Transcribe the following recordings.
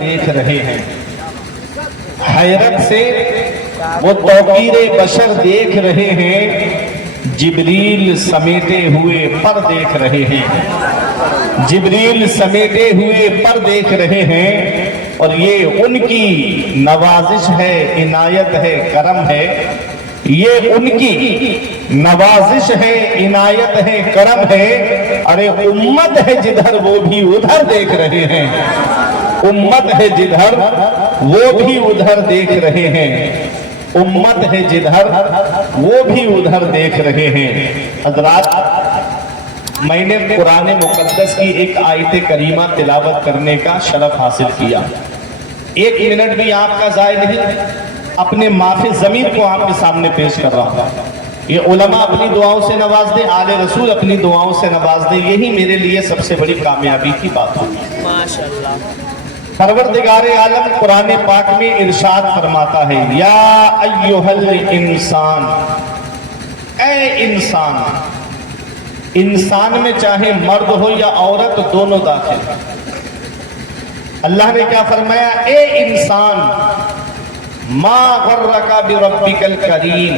دیکھ رہے ہیں، حیرت سے وہ توقیر بشر دیکھ رہے ہیں، جبریل سمیٹے ہوئے پر دیکھ رہے ہیں، جبریل سمیٹے ہوئے پر دیکھ رہے ہیں، اور یہ ان کی نوازش ہے، عنایت ہے، کرم ہے، یہ ان کی نوازش ہے، عنایت ہے، کرم ہے۔ ارے امت ہے جدھر وہ بھی ادھر دیکھ رہے ہیں، امت ہے جدھر وہ بھی ادھر دیکھ رہے ہیں، امت ہے جدھر وہ بھی ادھر دیکھ رہے ہیں۔ حضرات، میں نے قرآن مقدس کی ایک آیت کریمہ تلاوت کرنے کا شرف حاصل کیا، 1 منٹ بھی آپ کا ضائع نہیں، اپنے معافی ضمیر کو آپ کے سامنے پیش کر رہا ہوں۔ یہ علماء اپنی دعاؤں سے نواز دیں، آل رسول اپنی دعاؤں سے نواز دیں، یہی میرے لیے سب سے بڑی کامیابی کی بات ہوگی۔ ماشاءاللہ۔ پروردگار عالم قرآن پاک میں ارشاد فرماتا ہے، یا ایھا الانسان، اے انسان، انسان میں چاہے مرد ہو یا عورت دونوں داخل۔ اللہ نے کیا فرمایا؟ اے انسان، ما غرک بربک الکریم،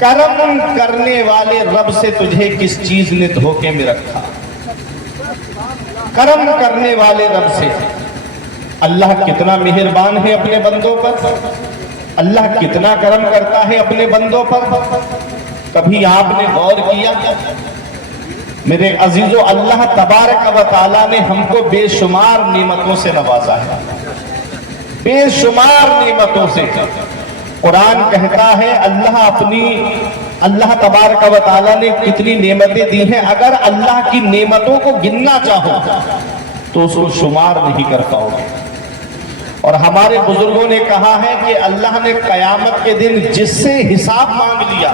کرم کرنے والے رب سے تجھے کس چیز نے دھوکے میں رکھا؟ کرم کرنے والے رب سے۔ اللہ کتنا مہربان ہے اپنے بندوں پر، اللہ کتنا کرم کرتا ہے اپنے بندوں پر۔ کبھی آپ نے غور کیا؟ میرے عزیزو، اللہ تبارک و تعالیٰ نے ہم کو بے شمار نعمتوں سے نوازا ہے، بے شمار نعمتوں سے۔ قرآن کہتا ہے اللہ تبارک و تعالیٰ نے کتنی نعمتیں دی ہیں، اگر اللہ کی نعمتوں کو گننا چاہو تو اس کو شمار نہیں کر پاؤ گے۔ اور ہمارے بزرگوں نے کہا ہے کہ اللہ نے قیامت کے دن جس سے حساب مانگ لیا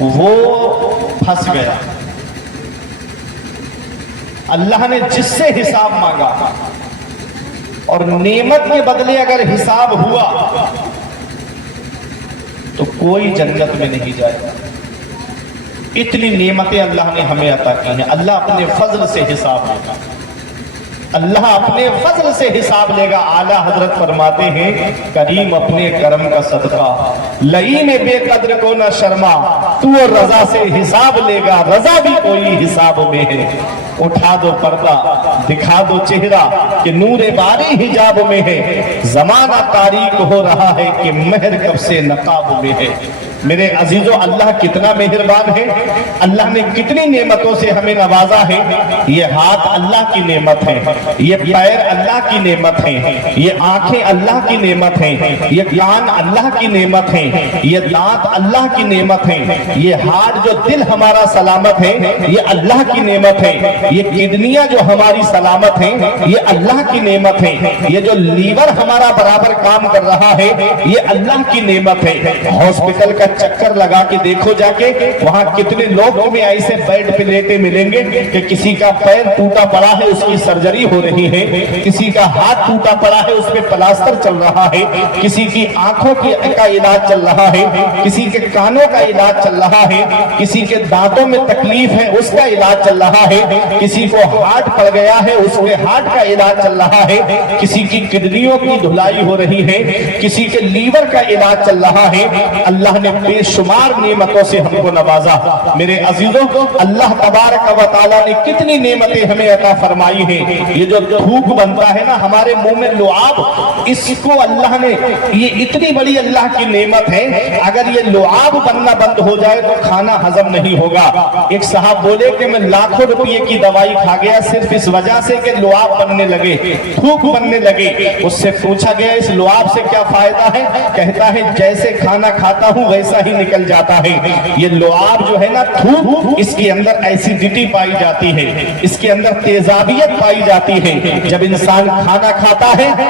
وہ پھنس گیا۔ اللہ نے جس سے حساب مانگا، اور نعمت کے بدلے اگر حساب ہوا تو کوئی جنت میں نہیں جائے گا۔ اتنی نعمتیں اللہ نے ہمیں عطا کی ہیں۔ اللہ اپنے فضل سے حساب لے گا، اللہ اپنے فضل سے حساب لے گا۔ اعلیٰ حضرت فرماتے ہیں، کریم اپنے کرم کا صدقہ، لئیم بے قدر کو نہ شرما، تو رضا سے حساب لے گا، رضا بھی کوئی حساب میں ہے۔ اٹھا دو پردہ، دکھا دو چہرہ، کہ نور باری حجاب میں ہے، زمانہ تاریک ہو رہا ہے کہ مہر کب سے نقاب میں ہے۔ میرے عزیزو، اللہ کتنا مہربان ہے، اللہ نے کتنی نعمتوں سے ہمیں نوازا ہے۔ یہ ہاتھ اللہ کی نعمت ہے، یہ پیر اللہ کی نعمت ہے، یہ آنکھیں اللہ کی نعمت ہیں، یہ کان اللہ کی نعمت ہیں، یہ دانت اللہ کی نعمت ہیں، یہ ہارٹ جو دل ہمارا سلامت ہے یہ اللہ کی نعمت ہے، یہ کڈنیاں جو ہماری سلامت ہیں یہ اللہ کی نعمت ہے، یہ جو لیور ہمارا برابر کام کر رہا ہے یہ اللہ کی نعمت ہے۔ ہاسپٹل کا چکر لگا کے دیکھو جا کے، وہاں کتنے لوگ تمہیں ایسے بیڈ پہ لیٹے ملیں گے کہ کسی کا پیر ٹوٹا پڑا ہے، اس کی سرجری ہو رہی ہے، کسی کا ہاتھ ٹوٹا پڑا ہے، اس پہ پلاسٹر چل رہا ہے، کسی کی آنکھوں کا علاج چل رہا ہے، کسی کے کانوں کا علاج چل رہا ہے، کسی کے دانتوں میں تکلیف ہے اس کا علاج چل رہا ہے، کسی کو ہارٹ پڑ گیا ہے اس کے ہارٹ کا علاج چل رہا ہے، کسی کی کڈنیوں کی دھلائی ہو رہی ہے، کسی کے لیور کا علاج چل رہا ہے۔ اللہ نے بے شمار نعمتوں سے ہم کو نوازا۔ میرے عزیزوں، اللہ تبارک و تعالیٰ نے کتنی نعمتیں ہمیں عطا فرمائی ہیں۔ یہ جو تھوک بنتا ہے نا ہمارے منہ میں لعاب، اس کو اللہ نے، یہ اتنی بڑی اللہ کی نعمت ہے، اگر یہ لعاب بننا بند ہو جائے تو کھانا ہضم نہیں ہوگا۔ ایک صاحب بولے کہ میں لاکھوں روپے کی دوائی کھا گیا صرف اس وجہ سے کہ لعاب بننے لگے، تھوک بننے لگے۔ اس سے پوچھا گیا اس لعاب سے کیا فائدہ ہے؟ کہتا ہے جیسے کھانا کھاتا ہوں ویسا ہی نکل جاتا ہے۔ یہ لعاب جو ہے نا تھوک، اس کے اندر ایسیڈیٹی پائی جاتی ہے، اس کے اندر تیزابیت پائی جاتی ہے۔ جب انسان کھانا کھاتا ہے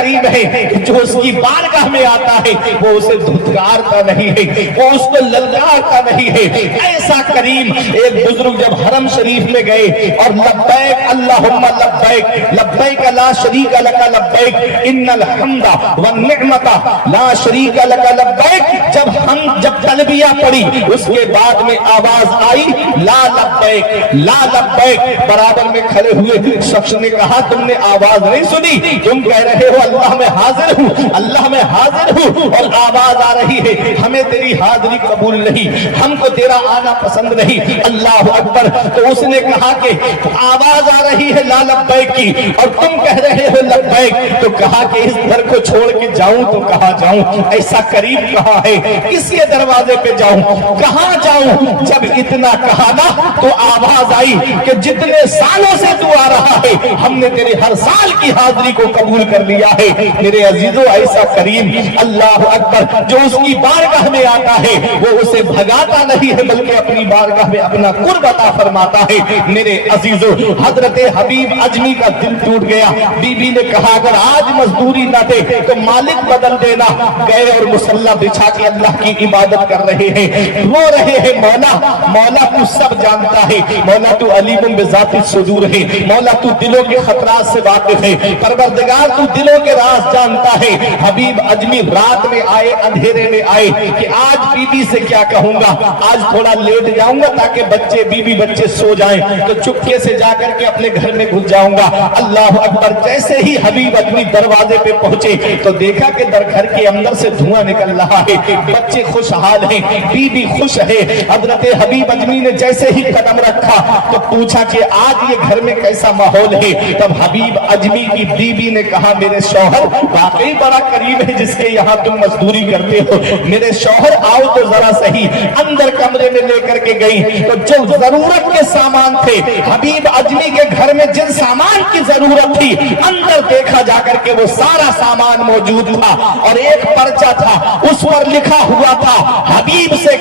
کریم ہے جو اس کی بارگاہ میں آتا ہے وہ اسے دھتکارتا نہیں ہے، وہ اس کو للکارتا نہیں ہے۔ ایسا کریم ایک بزرگ جب حرم شریف میں گئے اور لبیک اللہم لبیک لبیک لا شریک لک لبیک ان الحمد والنعمت لا شریک لک لبیک، جب تلبیہ پڑھی اس کے بعد میں آواز آئی لا لبیک لا لبیک، برابر میں کھڑے ہوئے شخص نے کہا تم نے آواز نہیں سنی، تم کہہ رہے ہو اللہ میں حاضر ہوں اللہ میں حاضر ہوں اور آواز آ رہی ہے، ہمیں تیری حاضری قبول نہیں، ہم کو تیرا آنا پسند نہیں۔ اللہ اکبر۔ تو اس نے کہا کہ آواز آ رہی ہے لا لبیک کی اور تم کہہ رہے ہو لبیک، تو کہا کہ اس گھر کو چھوڑ کے جاؤں تو کہاں جاؤں، ایسا قریب کہاں ہے، کس کے دروازے پہ جاؤں، کہاں جاؤں؟ جب اتنا کہا نا تو آواز آئی کہ جتنے سالوں سے تو آ رہا ہے ہم نے تیرے ہر سال کی حاضری کو قبول کر لیا ہے۔ میرے عزیزو ایسا کریم اللہ اکبر جو اس کی بارگاہ میں آتا ہے وہ اسے بھگاتا نہیں ہے بلکہ اپنی بارگاہ میں اپنا قرب عطا فرماتا ہے۔ میرے عزیزو حضرت حبیب اجمی کا دل ٹوٹ گیا، بی بی نے کہا اگر آج مزدوری نہ دے تو مالک بدل دینا۔ گئے اور مصلی بچھا کے اللہ کی عبادت کر رہے ہیں، رو رہے ہیں مولا مولا تو سب جانتا ہے، مولا تو علیم بذات الصدور ہے، مولا تو دلوں کے خطرات سے واقف ہے، پروردگار تو دلوں کے راز جانتا ہے۔ حبیب اجمی رات میں آئے اندھیرے میں آئے کہ آج بی بی سے کیا کہوں گا، آج تھوڑا لیٹ جاؤں گا تاکہ بچے بی بی بچے سو جائیں، تو چپکے سے جا کر کے اپنے گھر میں گھس جاؤں گا۔ اللہ اکبر۔ جیسے ہی حبیب اجمی دروازے پہ پہنچے تو دیکھا کہ در گھر کے اندر سے دھواں نکل رہا ہے، بچے خوشحال ہیں، بی بی خوش ہے۔ حضرت حبیب اجمی نے جیسے ہی قدم رکھا تو پوچھا کہ آج یہ گھر میں کیسا ماحول ہے؟ تب حبیب اجمی کی بی بی نے کہا میرے شوہر واقعی بڑا قریب ہے جس کے یہاں تم مزدوری کرتے ہو، میرے شوہر آؤ تو ذرا صحیح۔ اندر کمرے میں لے کر کے گئی تو جو ضرورت کے سامان تھے حبیب اجمی کے گھر میں جن سامان کی ضرورت تھی اندر دیکھا جا کر کے وہ سارا سامان موجود تھا اور ایک پرچہ تھا اس پر لکھا ہوا تھا حبیب سے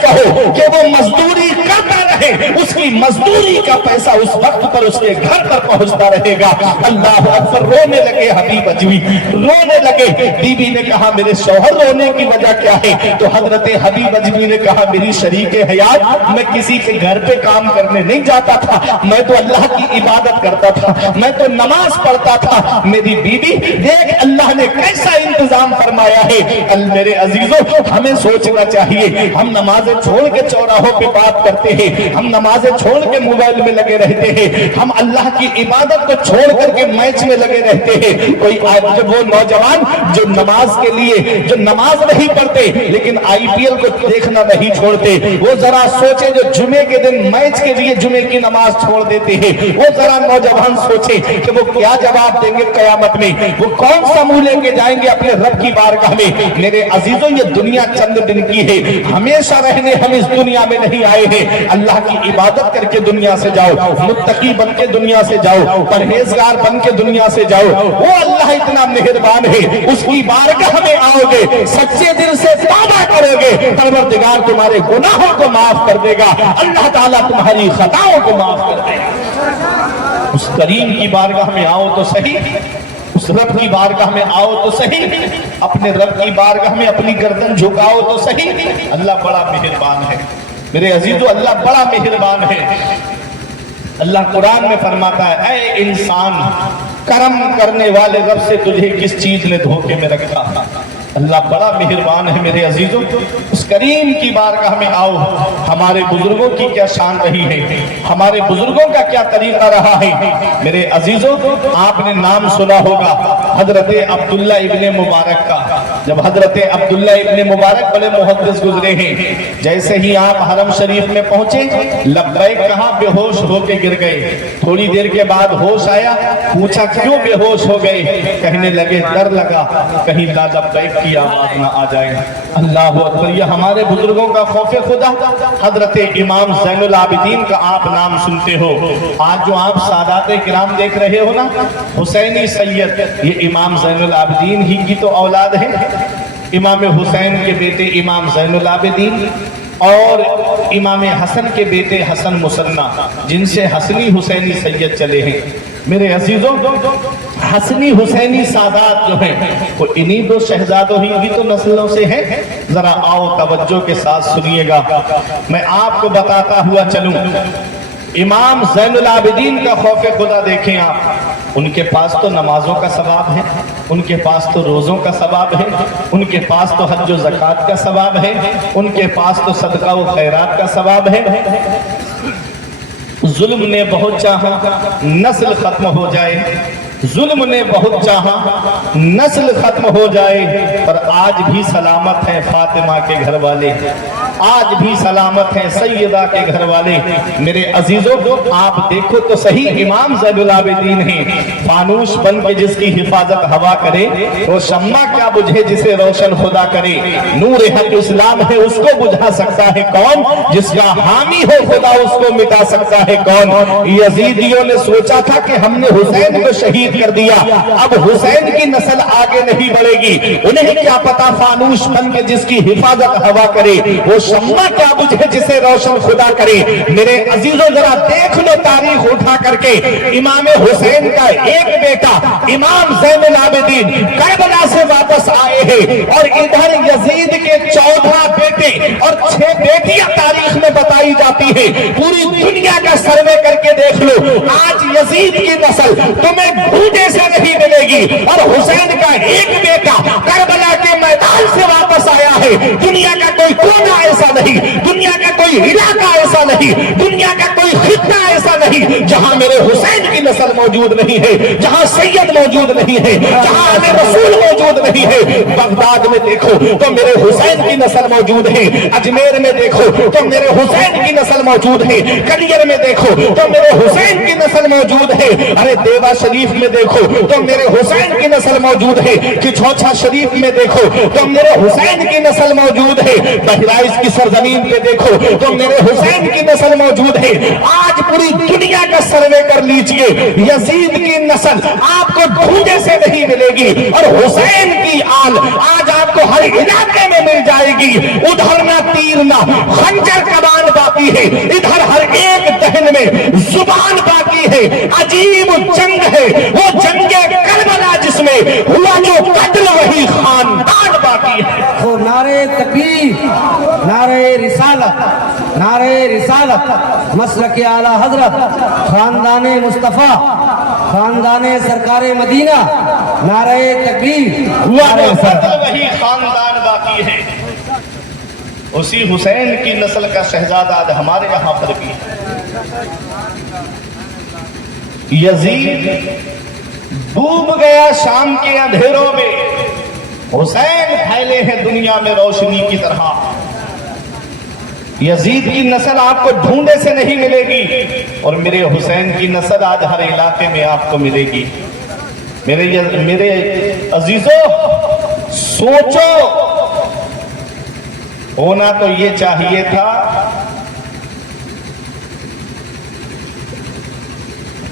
کہو کہ وہ مزدوری کرتا رہے، اس کی مزدوری کا پیسہ اس وقت پر اس کے گھر پر پہنچتا رہے گا۔ اللہ اکبر۔ رونے لگے حبیب اجمی، رونے لگے۔ بی بی نے کہا میرے شوہر رونے کی وجہ کیا ہے؟ تو حضرت حبیب اجمی نے کہا میری شریک حیات میں کسی کے گھر پہ کام کرنے نہیں جاتا تھا، میں تو اللہ کی عبادت کرتا تھا، میں تو نماز پڑھتا تھا۔ میری بی بی دیکھ اللہ نے کیسا انتظام فرمایا ہے۔ میرے عزیزوں ہمیں سوچنا چاہیے، ہم نمازیں چھوڑ کے چوراہوں پہ بات کرتے ہیں، ہم نمازیں چھوڑ کے موبائل میں لگے رہتے ہیں، ہم اللہ کی عبادت کو چھوڑ کر کے میچ میں لگے رہتے ہیں۔ کوئی وہ نوجوان جو نماز کے لیے جو نماز نہیں پڑھتے لیکن آئی پی ایل کو دیکھنا نہیں چھوڑتے، وہ ذرا سوچے جو جمعے کے دن میچ کے لیے جمعے کی نماز چھوڑ دیتے ہیں، وہ ذرا نوجوان سوچے کہ وہ کیا جواب دیں گے قیامت میں، وہ کون سا منہ لے کے جائیں گے اپنے رب کی بارگاہ میں۔ میرے عزیزوں یہ دنیا چند دن کی ہے، ہمیشہ رہنے ہم اس دنیا میں نہیں آئے ہیں۔ اللہ کی عبادت کر کے دنیا سے جاؤ، متقی بن کے دنیا سے جاؤ، پرہیزگار بن کے دنیا سے جاؤ۔ وہ اللہ اتنا مہربان ہے، اس کی بارگاہ میں آؤ گے، سچے دل سے توبہ کرو گے، پروردگار تمہارے گناہوں کو معاف کر دے گا، اللہ تعالیٰ تمہاری خطاؤں کو معاف کر دے گا۔ اس کریم کی بارگاہ میں آؤ تو صحیح، اس رب کی بارگاہ میں آؤ تو صحیح، اپنے رب کی بارگاہ میں اپنی گردن جھکاؤ تو صحیح۔ اللہ بڑا مہربان ہے میرے عزیزو، اللہ بڑا مہربان ہے۔ اللہ قرآن میں فرماتا ہے اے انسان کرم کرنے والے رب سے تجھے کس چیز نے دھوکے میں رکھا۔ اللہ بڑا مہربان ہے میرے عزیزوں، اس کریم کی بارگاہ میں آؤ۔ ہمارے بزرگوں کی کیا شان رہی ہے، ہمارے بزرگوں کا کیا طریقہ رہا ہے۔ میرے عزیزوں آپ نے نام سنا ہوگا حضرت عبداللہ ابن مبارک کا۔ جب حضرت عبداللہ ابن مبارک بڑے محدث گزرے ہیں، جیسے ہی آپ حرم شریف میں پہنچے لبیک کہاں بے ہوش ہو کے گر گئے۔ تھوڑی دیر کے بعد ہوش آیا، پوچھا کیوں بے ہوش ہو گئے؟ کہنے لگے ڈر لگا کہیں لا لبیک کی آواز نہ آ جائے۔ اللہ اکبر۔ یہ ہمارے بزرگوں کا خوف خدا۔ حضرت امام زین العابدین کا آپ نام سنتے ہو، آج جو آپ سادات کرام دیکھ رہے ہو نا، حسینی سید، یہ امام زین العابدین ہی کی تو اولاد ہے۔ امام حسین کے بیٹے امام زین العابدین اور امام حسن کے بیٹے حسن مصنع، جن سے حسنی حسینی سید چلے ہیں۔ میرے عزیزوں حسنی حسینی سادات جو ہیں وہ انہی دو شہزادوں ہی تو نسلوں سے ہیں. ذرا آؤ توجہ کے ساتھ سنیے گا. میں آپ کو بتاتا ہوا چلوں. امام زین العابدین کا خوف خدا دیکھیں آپ. ان کے پاس تو نمازوں کا ثواب ہے, ان کے پاس تو روزوں کا ثواب ہے, ان کے پاس تو حج و زکوٰۃ کا ثواب ہے, ان کے پاس تو صدقہ و خیرات کا ثواب ہے. ظلم نے بہت چاہا نسل ختم ہو جائے, ظلم نے بہت چاہا نسل ختم ہو جائے, پر آج بھی سلامت ہیں فاطمہ کے گھر والے, آج بھی سلامت ہیں سیدہ کے گھر والے. میرے عزیزوں آپ دیکھو تو صحیح, امام زین العابدین ہیں. فانوس بن کے جس کی حفاظت ہوا کرے, وہ شمع کیا بجھے جسے روشن خدا کرے. نور حق اسلام ہے اس کو بجھا سکتا ہے کون, جس کا حامی ہو خدا اس کو مٹا سکتا ہے کون. یزیدیوں نے سوچا تھا کہ ہم نے حسین کو شہید کر دیا, اب حسین کی نسل آگے نہیں بڑھے گی. انہیں کیا پتا فانوس بن کے جس کی حفاظت ہوا کرے, وہ شمع کیا بجھے جسے روشن خدا کرے. میرے عزیزوں ذرا دیکھ لو تاریخ اٹھا کر کے, امام حسین کا ایک بیٹا امام زین العابدین کربلا سے واپس آئے ہیں, اور ادھر یزید کے 14 بیٹے اور 6 بیٹیاں تاریخ میں بتائی جاتی ہیں. پوری دنیا کا سروے کر کے دیکھ لو, آج یزید کی نسل تمہیں ڈھونڈے سے نہیں ملے گی, اور حسین کا ایک بیٹا کربلا کے میدان سے واپس آیا ہے. دنیا کا کوئی کونا ایسا نہیں, دنیا کا کوئی علاقہ ایسا نہیں, دنیا کا کوئی خطہ ایسا نہیں جہاں میرے حسین کی نسل موجود نہیں ہے, جہاں سید موجود نہیں ہے, جہاں اہل رسول موجود نہیں ہے. بغداد میں دیکھو تو میرے حسین کی نسل موجود ہے, اجمیر میں دیکھو تو میرے حسین کی نسل موجود ہے, کلیر میں دیکھو تو میرے حسین کی نسل موجود ہے, ارے دیوا شریف میں دیکھو تو میرے حسین کی نسل موجود ہے, کچھوچھا شریف میں دیکھو تو میرے حسین کی نسل موجود ہے, بہرائچ کی سرزمین پہ دیکھو تو میرے حسین کی نسل موجود ہے. آج پوری دنیا کا سروے کر لیجئے, یزید کی نسل آپ کو ڈھونڈے سے نہیں ملے گی, اور حسین کی آل آج آپ کو ہر علاقے میں مل جائے گی. ادھر نہ تیر نہ خنجر کمان باقی ہے, ادھر ہر ایک دہن میں زبان باقی ہے. عجیب جنگ ہے وہ جنگ کربلا جس میں ہوا جو قتل وہی خاندان باقی ہے. وہ نعرہ تکبیر, نعرہ رسالت, نعرہ رسالت, مسلک اعلی حضرت, خاندان مصطفیٰ, خاندان سرکار مدینہ, نعرہ تکبیر. ہوا جو قتل وہی خاندان باقی ہے. اسی حسین کی نسل کا شہزادہ آج ہمارے یہاں پر بھی ہے. یزید ڈوب گیا شام کے اندھیروں میں, حسین پھیلے ہیں دنیا میں روشنی کی طرح. یزید کی نسل آپ کو ڈھونڈے سے نہیں ملے گی, اور میرے حسین کی نسل آج ہر علاقے میں آپ کو ملے گی. میرے عزیزوں سوچو, ہونا تو یہ چاہیے تھا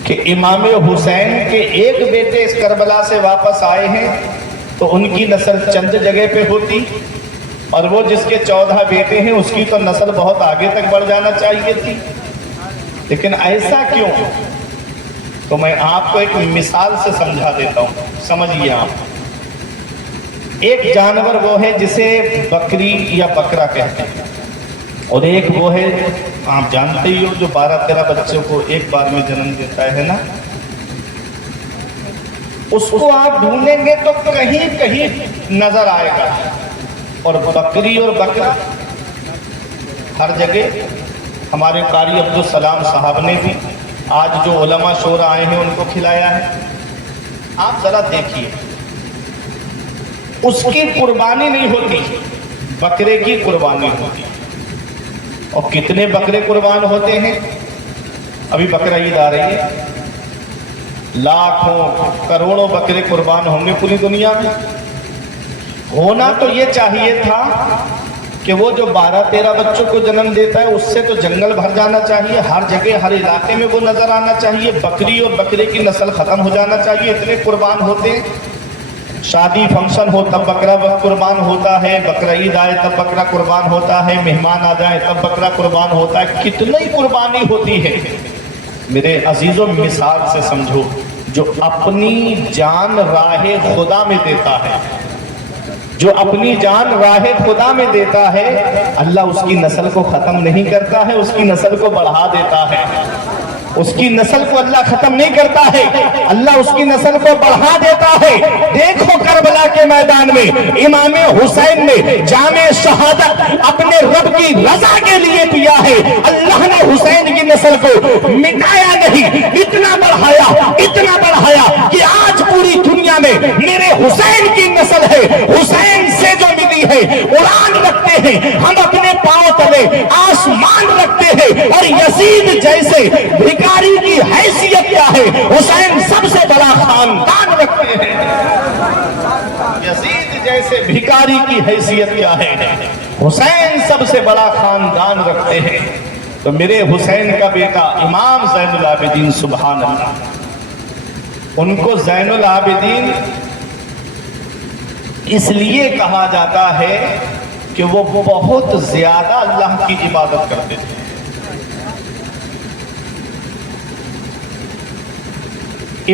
کہ امام حسین کے ایک بیٹے اس کربلا سے واپس آئے ہیں تو ان کی نسل چند جگہ پہ ہوتی, اور وہ جس کے 14 بیٹے ہیں اس کی تو نسل بہت آگے تک بڑھ جانا چاہیے تھی. لیکن ایسا کیوں؟ تو میں آپ کو ایک مثال سے سمجھا دیتا ہوں, سمجھیے آپ. ایک جانور وہ ہے جسے بکری یا بکرا کہتے ہیں, اور ایک وہ ہے آپ جانتے ہی ہو جو 12-13 بچوں کو ایک بار میں جنم دیتا ہے نا. اس کو آپ ڈھونڈیں گے تو کہیں کہیں نظر آئے گا, اور بکری اور بکرا ہر جگہ. ہمارے قاری عبدالسلام صاحب نے بھی آج جو علماء شورا آئے ہیں ان کو کھلایا ہے. آپ ذرا دیکھیے, اس کی قربانی نہیں ہوتی, بکرے کی قربانی ہوتی. اور کتنے بکرے قربان ہوتے ہیں؟ ابھی بقرہ عید آ رہی ہے, لاکھوں کروڑوں بکرے قربان ہوں گے پوری دنیا میں. ہونا تو یہ چاہیے تھا کہ وہ جو 12-13 بچوں کو جنم دیتا ہے اس سے تو جنگل بھر جانا چاہیے, ہر جگہ ہر علاقے میں وہ نظر آنا چاہیے. بکری اور بکرے کی نسل ختم ہو جانا چاہیے, اتنے قربان ہوتے ہیں. شادی فنکشن ہو تب بکرا قربان ہوتا ہے, بقرہ عید آئے تب بکرا قربان ہوتا ہے, مہمان آ جائے تب بکرا قربان ہوتا ہے. کتنی قربانی ہوتی ہے. میرے عزیزوں مثال سے سمجھو, جو اپنی جان راہ خدا میں دیتا ہے، جو اپنی جان راہ خدا میں دیتا ہے، اللہ اس کی نسل کو ختم نہیں کرتا ہے، اس کی نسل کو بڑھا دیتا ہے۔ اس کی نسل کو اللہ ختم نہیں کرتا ہے، اللہ اس کی نسل کو بڑھا دیتا ہے۔ دیکھو کربلا کے میدان میں امام حسین نے جام شہادت اپنے رب کی رضا کے لیے کیا ہے۔ اللہ نے حسین کی نسل کو مٹایا نہیں، اتنا بڑھایا کہ آج پوری دنیا میں میرے حسین کی نسل ہے، حسین سے جو ملی ہے، اڑان رکھتے ہیں ہم اپنے پاؤں تلے، آسمان رکھتے ہیں، اور یزید جیسے بھکاری کی حیثیت کیا ہے، حسین سب سے بڑا خاندان رکھتے ہیں۔ یزید جیسے بھکاری کی حیثیت کیا ہے، حسین سب سے بڑا خاندان رکھتے ہیں۔ تو میرے حسین کا بیٹا امام زین العابدین، سبحان اللہ، ان کو زین العابدین اس لیے کہا جاتا ہے کہ وہ بہت زیادہ اللہ کی عبادت کرتے تھے۔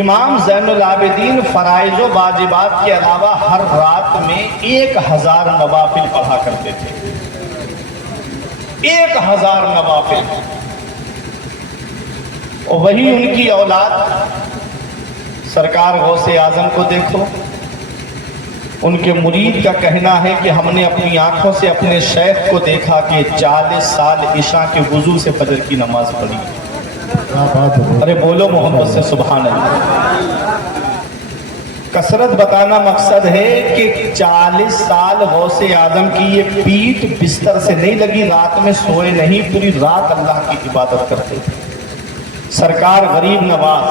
امام زین العابدین فرائض و واجبات کے علاوہ ہر رات میں 1000 نوافل پڑھا کرتے تھے، 1000 نوافل۔ اور وہی ان کی اولاد سرکار غوث اعظم کو دیکھو، ان کے مرید کا کہنا ہے کہ ہم نے اپنی آنکھوں سے اپنے شیخ کو دیکھا کہ 40 سال عشاء کے وضو سے فجر کی نماز پڑھی۔ ارے بولو محمد سے سبحان اللہ۔ کثرت بتانا مقصد ہے کہ 40 سال غوث اعظم کی یہ پیٹھ بستر سے نہیں لگی، رات میں سوئے نہیں، پوری رات اللہ کی عبادت کرتے تھے۔ سرکار غریب نواز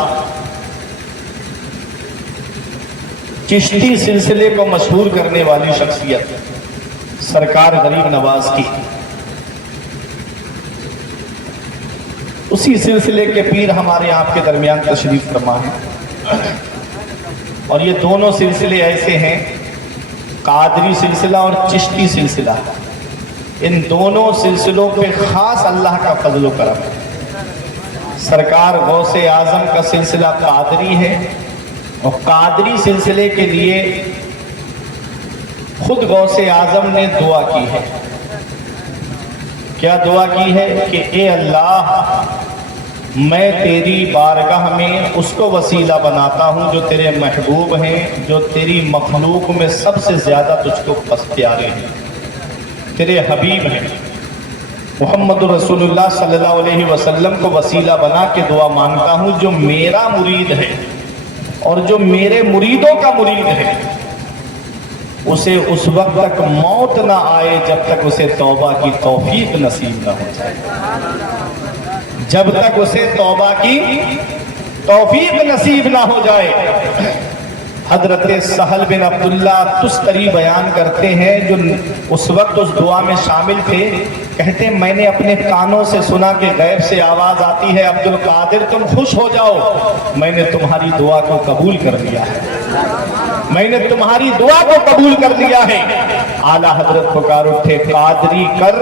چشتی سلسلے کو مشہور کرنے والی شخصیت سرکار غریب نواز کی، اسی سلسلے کے پیر ہمارے آپ کے درمیان تشریف فرما ہے۔ اور یہ دونوں سلسلے ایسے ہیں، قادری سلسلہ اور چشتی سلسلہ، ان دونوں سلسلوں پہ خاص اللہ کا فضل و کرم ہے۔ سرکار غوث اعظم کا سلسلہ قادری ہے، اور قادری سلسلے کے لیے خود غوث اعظم نے دعا کی ہے۔ کیا دعا کی ہے کہ اے اللہ، میں تیری بارگاہ میں اس کو وسیلہ بناتا ہوں جو تیرے محبوب ہیں، جو تیری مخلوق میں سب سے زیادہ تجھ کو پس پیارے ہیں، تیرے حبیب ہیں۔ محمد رسول اللہ صلی اللہ علیہ وسلم کو وسیلہ بنا کے دعا مانگتا ہوں، جو میرا مرید ہے اور جو میرے مریدوں کا مرید ہے، اسے اس وقت تک موت نہ آئے جب تک اسے توبہ کی توفیق نصیب نہ ہو جائے، جب تک اسے توبہ کی توفیق نصیب نہ ہو جائے۔ حضرت سہل بن عبداللہ تستری بیان کرتے ہیں، جو اس وقت اس دعا میں شامل تھے، کہتے ہیں میں نے اپنے کانوں سے سنا کہ غیب سے آواز آتی ہے، عبد القادر تم خوش ہو جاؤ، میں نے تمہاری دعا کو قبول کر لیا ہے، میں نے تمہاری دعا کو قبول کر لیا ہے۔ اعلیٰ حضرت پکار اٹھے، قادری کر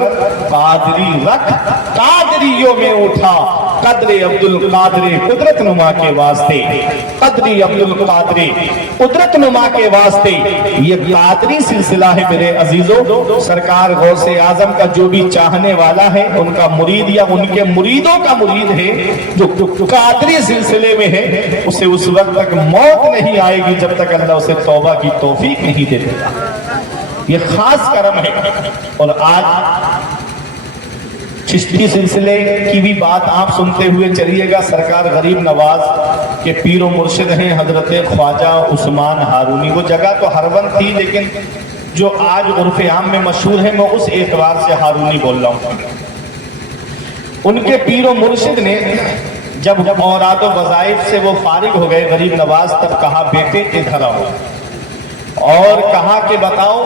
قادری رکھ، قادریوں میں اٹھا قدر عبد القادر قدرت نما کے واسطے، قدری عبد القادر قدرت نما کے واسطے۔ یہ قادری سلسلہ ہے میرے عزیزوں، سرکار غوث اعظم کا جو بھی چاہنے والا ہے، ان کا مرید یا ان کے مریدوں کا مرید ہے، جو قادری سلسلے میں ہے، اسے اس وقت تک موت نہیں آئے گی جب تک اللہ اسے توبہ کی توفیق نہیں دے دیتا۔ یہ خاص کرم ہے۔ اور آج چشتی سلسلے کی بھی بات آپ سنتے ہوئے چلیے گا۔ سرکار غریب نواز کے پیر و مرشد ہیں حضرت خواجہ عثمان ہارونی۔ وہ جگہ تو ہرون تھی، لیکن جو آج عرف عام میں مشہور ہے، میں اس اعتبار سے ہارونی بول رہا ہوں۔ ان کے پیر و مرشد نے جب اوراد و وظائف سے وہ فارغ ہو گئے غریب نواز، تب کہا بیٹے ادھر آؤ، اور کہا کہ بتاؤ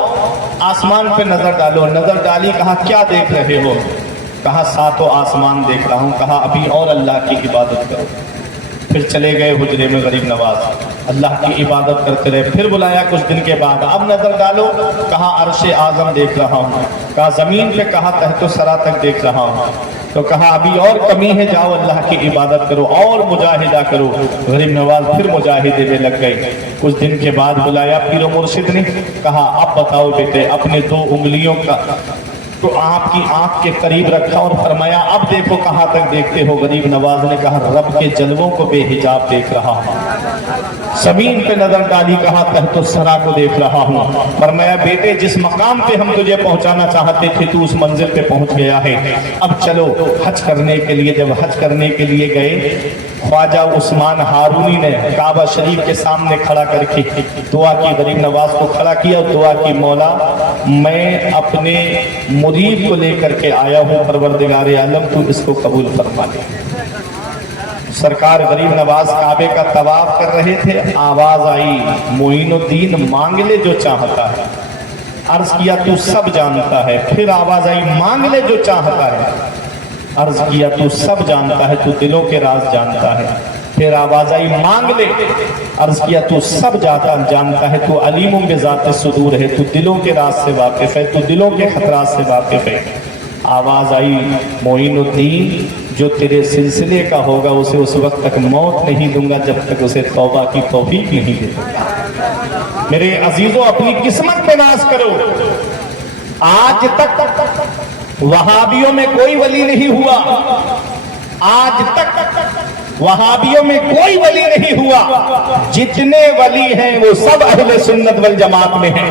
آسمان پہ نظر ڈالو۔ نظر ڈالی، کہا کیا دیکھ رہے ہو؟ کہا ساتوں آسمان دیکھ رہا ہوں۔ کہا ابھی اور اللہ کی عبادت کرو۔ پھر چلے گئے حجرے میں غریب نواز۔ اللہ کی عبادت کرتے رہے. پھر بلایا کچھ دن کے بعد, اب نظر ڈالو, کہا عرش اعظم دیکھ رہا ہوں, کہا زمین پہ, کہا تحت الثری تک دیکھ رہا ہوں. تو کہا ابھی اور کمی ہے, جاؤ اللہ کی عبادت کرو اور مجاہدہ کرو. غریب نواز پھر مجاہدے میں لگ گئے. کچھ دن کے بعد بلایا پیر و مرشد نے, کہا اب بتاؤ بیٹے, اپنے 2 انگلیوں کا تو آپ کی آنکھ کے قریب رکھا اور فرمایا اب دیکھو کہاں تک دیکھتے ہو. غریب نواز نے کہا رب کے جلووں کو بے حجاب دیکھ رہا ہوں. زمین پہ نظر ڈالی, کہا تحت الثری کو دیکھ رہا ہوں. فرمایا بیٹے جس مقام پہ ہم تجھے پہنچانا چاہتے تھے تو اس منزل پہ پہنچ گیا ہے. اب چلو حج کرنے کے لیے. جب حج کرنے کے لیے گئے, خواجہ عثمان ہارونی نے کعبہ شریف کے سامنے کھڑا کر کے دعا کی. غریب نواز کو کھڑا کیا اور دعا کی, مولا میں اپنے مرید کو لے کر کے آیا ہوں, پروردگار عالم تو اس کو قبول فرما لے. سرکار غریب نواز کعبے کا طواف کر رہے تھے, آواز آئی معین الدین مانگ لے جو چاہتا ہے. عرض کیا تو سب جانتا ہے. پھر آواز آئی مانگ لے جو چاہتا ہے. عرض کیا تو سب جانتا ہے, تو دلوں کے راز جانتا ہے. پھر آواز آئی مانگ لے. عرض کیا تو سب جانتا ہے, تو علیم بذات الصدور ہے, تو دلوں کے راز سے واقف ہے, تو دلوں کے خطرات سے واقف ہے. آواز آئی معین الدین جو تیرے سلسلے کا ہوگا اسے اس وقت تک موت نہیں دوں گا جب تک اسے توبہ کی توفیق نہیں دے دوں گا. میرے عزیزوں اپنی قسمت پہ ناز کرو. آج تک وہابیوں میں کوئی ولی نہیں ہوا. آج تک وہابیوں میں کوئی ولی نہیں ہوا. جتنے ولی ہیں وہ سب اہل سنت والجماعت میں ہیں.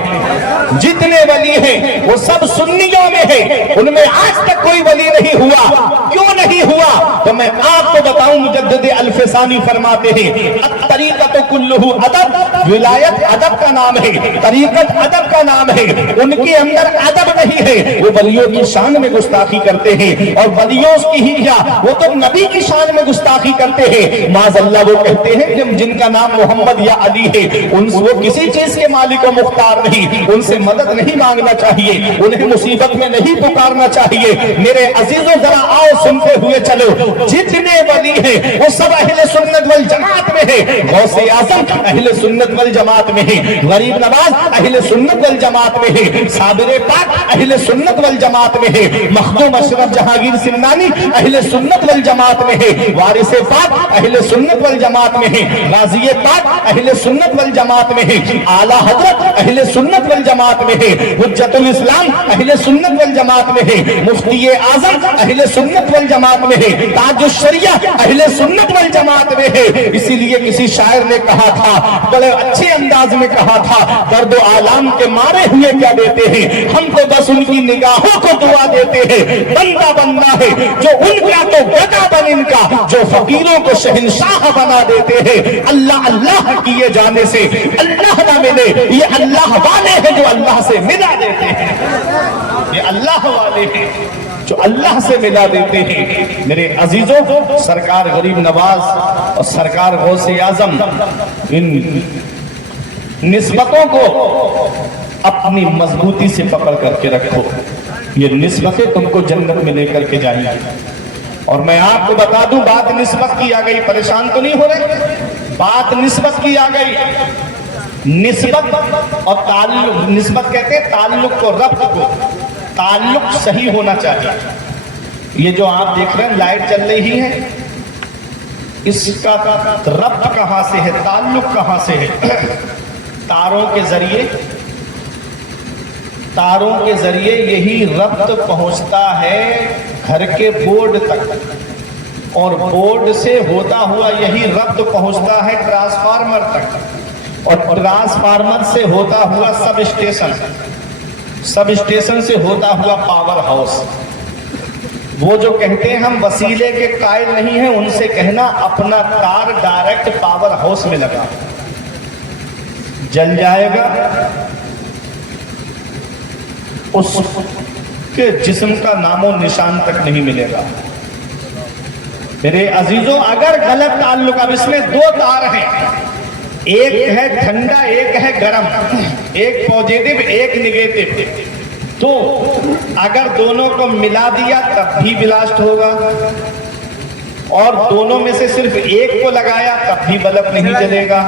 جتنے ولی ہیں وہ سب سنیوں میں ہیں. ان میں آج تک کوئی ولی نہیں ہوا. کیوں نہیں ہوا؟ تو میں آپ کو بتاؤں, مجدد الفسانی فرماتے ہیں الطریقت کلہ ادب. ولایت ادب کا نام ہے, طریقت ادب کا نام ہے. ان کے اندر ادب نہیں ہے. وہ ولیوں کی شان میں گستاخی کرتے ہیں, اور ولیوں کی ہی کیا, وہ تو نبی کی شان میں گستاخی کرتے ہیں. معاذ اللہ وہ کہتے ہیں کہ جن کا نام محمد یا علی ہے وہ کسی چیز کے مالک و مختار نہیں, ان سے مدد نہیں مانگنا چاہیے, انہیں مصیبت میں نہیں پکارنا چاہیے. میرے عزیزوں ذرا آؤ سنتے ہوئے چلو. جتنے ولی ہیں وہ سب اہل سنت والجماعت میں ہیں. غوث اعظم اہل سنت والجماعت میں ہیں. غریب نواز اہل سنت والجماعت میں ہیں. صابر پاک اہل سنت والجماعت میں ہیں. مخدوم اشرف جہانگیر سمنانی اہل سنت والجماعت میں ہیں. وارث پاک اہل سنت والجماعت میں ہیں. غازی پاک اہل سنت والجماعت میں ہیں. اعلیٰ حضرت اہل سنت والجماعت میں ہیں. حجت الاسلام اہل سنت والجماعت میں ہیں. مفتی اعظم اہل سنت والجماعت میں ہیں. تاج الشریعہ اہل سنت والجماعت میں ہے. اسی لیے کسی شاعر نے کہا تھا, بڑے اچھے انداز میں کہا تھا, درد و آلام کے مارے ہوئے کیا دیتے ہیں, ہم تو بس ان کی نگاہوں کو دعا دیتے ہیں. بندہ بندہ ہے جو ان کا تو گدا بن ان کا, جو فقیروں کو شہنشاہ بنا دیتے ہیں. اللہ اللہ کیے جانے سے اللہ نہ ملے, یہ اللہ والے ہیں جو اللہ سے ملا دیتے ہیں. یہ اللہ والے ہیں جو اللہ سے ملا دیتے ہیں. میرے عزیزوں سرکار غریب نواز اور سرکار غوث اعظم, ان نسبتوں کو اپنی مضبوطی سے پکڑ کر کے رکھو. یہ نسبتیں تم کو جنت میں لے کر کے جائیں گی. اور میں آپ کو بتا دوں, بات نسبت کی آ گئی, پریشان تو نہیں ہو رہے, بات نسبت کی آ گئی. نسبت اور تعلق, نسبت کہتے ہیں تعلق کو, ربط کو. تعلق صحیح ہونا چاہیے. یہ جو آپ دیکھ رہے ہیں لائٹ چل رہی ہے, اس کا ربط کہاں سے ہے, تعلق کہاں سے ہے؟ تاروں کے ذریعے, تاروں کے ذریعے یہی ربط پہنچتا ہے گھر کے بورڈ تک, اور بورڈ سے ہوتا ہوا یہی ربط پہنچتا ہے ٹرانسفارمر تک, اور ٹرانسفارمر سے ہوتا ہوا سب اسٹیشن, سب اسٹیشن سے ہوتا ہوا پاور ہاؤس. وہ جو کہتے ہیں ہم وسیلے کے قائل نہیں ہیں, ان سے کہنا اپنا تار ڈائریکٹ پاور ہاؤس میں لگا, جل جائے گا, اس کے جسم کا نام و نشان تک نہیں ملے گا. میرے عزیزوں اگر غلط تعلق, اب اس میں 2 تار ہیں, ایک ہے ٹھنڈا ایک ہے گرم, ایک پازیٹو ایک نیگیٹو, تو اگر دونوں کو ملا دیا تب بھی بلاسٹ ہوگا, اور دونوں میں سے صرف ایک کو لگایا تب بھی بلب نہیں جلے گا.